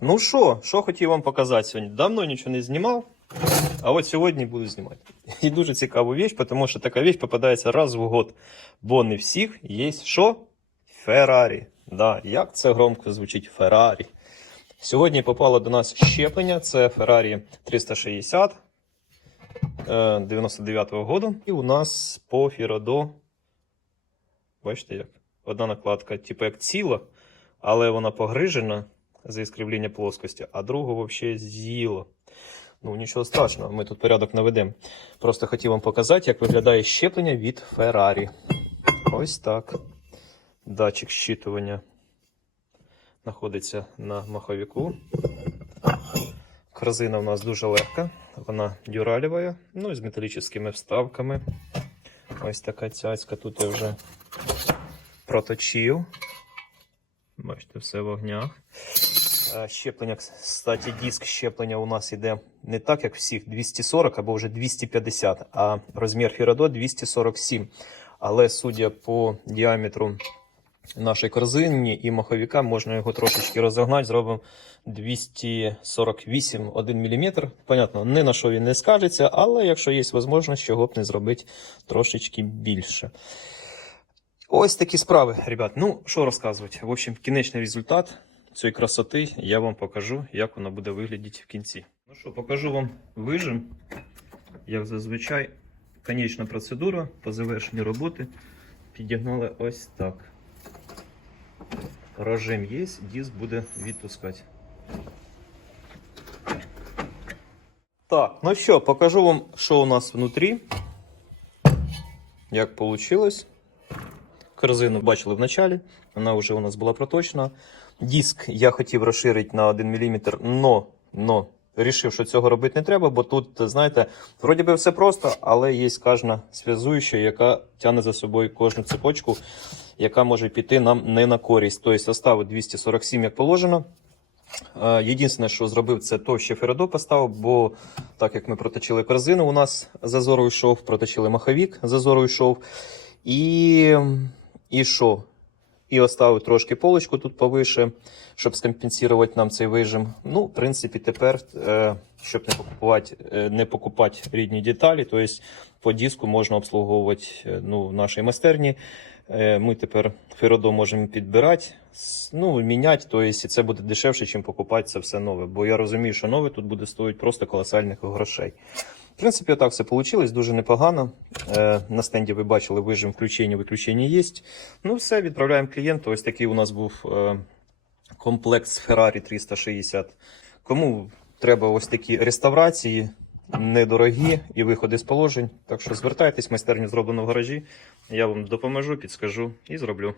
ну що, що хотів вам показати сьогодні? Давно нічого не знімав, а от сьогодні буду знімати. І дуже цікаву віч, тому що така віч попадається раз в год. Бо не всіх є що? Феррарі. Да, як це громко звучить Феррарі. Сьогодні попало до нас щеплення, це Ferrari 360 е, 99-го году. І у нас по Фірадо, бачите як? Одна накладка, типу як ціла, але вона погрижена за іскривлення плоскості, а другу взагалі з'їло. Ну, нічого страшного, ми тут порядок наведемо. Просто хотів вам показати, як виглядає щеплення від Ferrari. Ось так. Датчик щитування знаходиться на маховіку. Корзина у нас дуже легка, вона дюралєва, ну і з металічними вставками. Ось така цяцька. Тут я вже проточив. Бачите, все в огнях. Щеплення, кстати, диск щеплення у нас іде не так, як всіх 240 або вже 250, а розмір Фірадо 247. Але судя по діаметру нашої корзини і маховика, можна його трошечки розогнати, зробимо 248 1 мм. Понятно, ні на що він не скажеться, але якщо є можливість, чого б не зробити трошечки більше. Ось такі справи, ребят. Ну, що розказувати? В общем, кінечний результат цієї красоти я вам покажу, як вона буде виглядати в кінці. Ну що, покажу вам вижим. Як зазвичай, конечна процедура по завершенню роботи підігнали ось так. Рожим є, диск буде відпускати. Так, ну що, покажу вам, що у нас внутрі. Як вийшло. Корзину бачили в началі, вона вже у нас була проточна. Диск я хотів розширити на 1 мм, но, но рішив, що цього робити не треба, бо тут, знаєте, вроді би все просто, але є кожна зв'язуюча, яка тягне за собою кожну цепочку, яка може піти нам не на користь. Тобто оставив 247, як положено. Е, Єдине, що зробив, це то, що Фередо поставив, бо так як ми проточили корзину, у нас зазору йшов, проточили маховік, зазору йшов. І, і що? І оставив трошки полочку тут повише, щоб скомпенсувати нам цей вижим. Ну, в принципі, тепер, е, щоб не покупувати, е, не покупати рідні деталі, тобто по диску можна обслуговувати е, ну, в нашій майстерні. Ми тепер феродо можемо підбирати, ну, міняти, тобто це буде дешевше, ніж покупати це все нове. Бо я розумію, що нове тут буде стоїти просто колосальних грошей. В принципі, отак все вийшло, дуже непогано. Е, на стенді ви бачили вижим включення, виключення є. Ну, все, відправляємо клієнту. Ось такий у нас був е, комплекс Ferrari 360. Кому треба ось такі реставрації, недорогі і виходи з положень. Так що звертайтесь, майстерню зроблено в гаражі. Я вам допоможу, підскажу і зроблю.